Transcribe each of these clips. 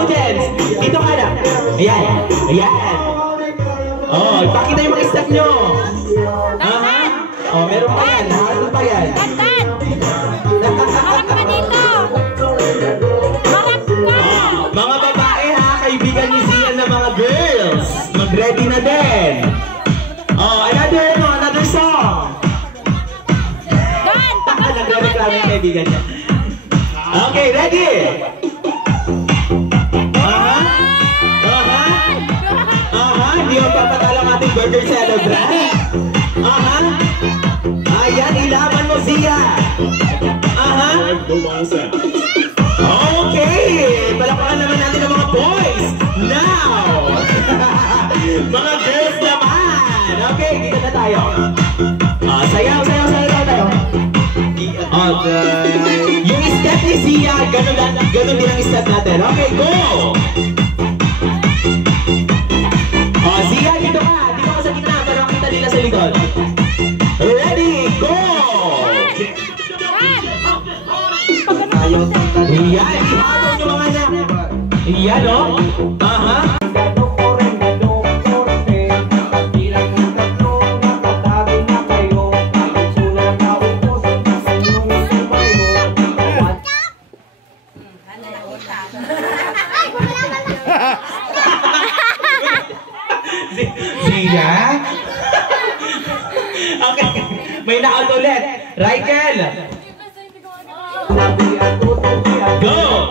students. Dito ka na. Ayan. Ayan. Oh, ipakita yung mga step nyo. Oh, meron pa yan. Ano pa yan? Harap ka dito. Harap ka. Mga babae ha, kaibigan ni Zian na mga girls. Mag-ready na din. Oh, another song. Nagre-reklamo yung kaibigan niya. Okay, ready? Hindi mo papatalang ating burger celebrant. Ayan, ilaban mo siya. Okay, palakpakan naman natin ang mga boys. Now, mga girls naman. Okay, dito na tayo. Sayaw tayo. Yung step ni Zia, ganun din ang step natin. Okay, go! Zia, dito ka sa gitna para makita nila sa likod. Ready, go! Iyan, ihabang yung mga anak. Iyan, o. Zia? Okay, may na-out ulit. Raikel! Go!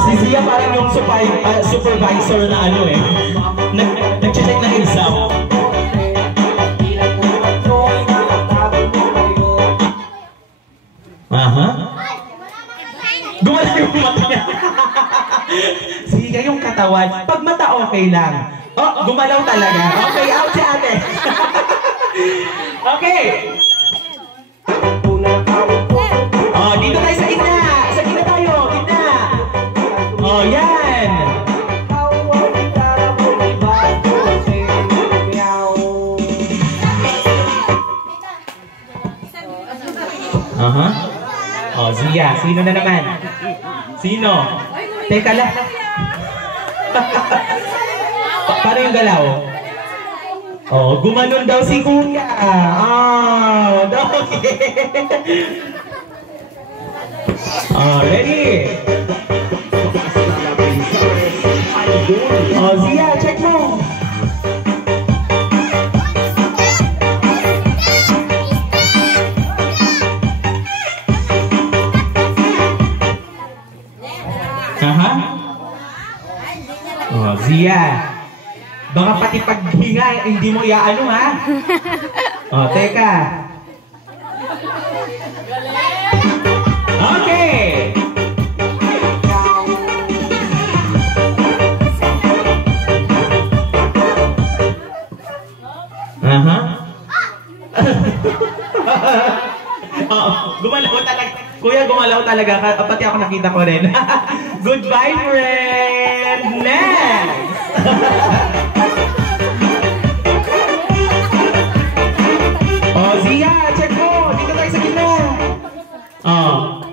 Si Zia parang yung supervisor na ano eh. Nag-check ng exam. Gumalaw yung mata niya. Sige, yung katawan. Pag mata okay lang. Oh, gumalaw talaga. Okay, out si ate. Okay. Oh, dito tayo sa gitna. Sa gitna tayo. Gitna. Oh, yan. Oh, Zia. Sino na naman? Sino? Teka lang. Paano yung galaw? Oh, gumanon daw si Kuya. Oh, okay. Oh, ready? Oh, Zia, check mo. Oh, Zia. Baka pati paghinga, hindi mo iaano ha? Oh, teka. Okay. Gumalaw talaga. Kuya, gumalaw talaga. Pati ako nakita ko rin. Goodbye, friend! Next! Oh, Zia, check mo! Dito tayo sa gitna! Oh.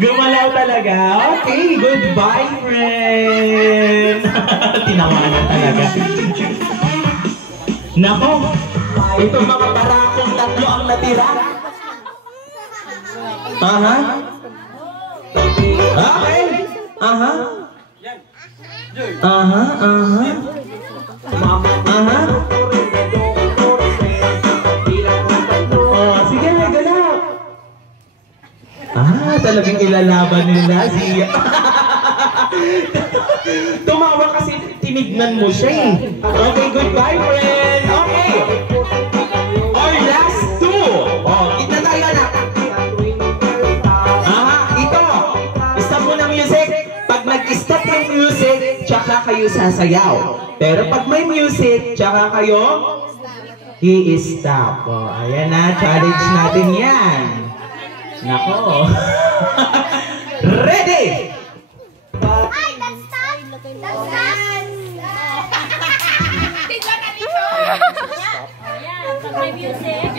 Gumalaw talaga. Okay, goodbye, friend! Tinawanan talaga. Nako, itong mga barakong tatlo ang natira. Okay. Oh, sige, galaw. Talagang ilalaban nila Zia. Tumawa kasi tinignan mo siya eh. Okay, goodbye, friend. Okay. Our last two. Oh, kita tayo na. Ito. Stop mo ng music. Pag nag-stop ng music, tsaka kayo sasayaw. Pero pag may music, tsaka kayo i-stop. Oh, ayan na. Challenge natin yan. Nako. Ready? Ay, that's stop. That's stop. Tignan na dito. music.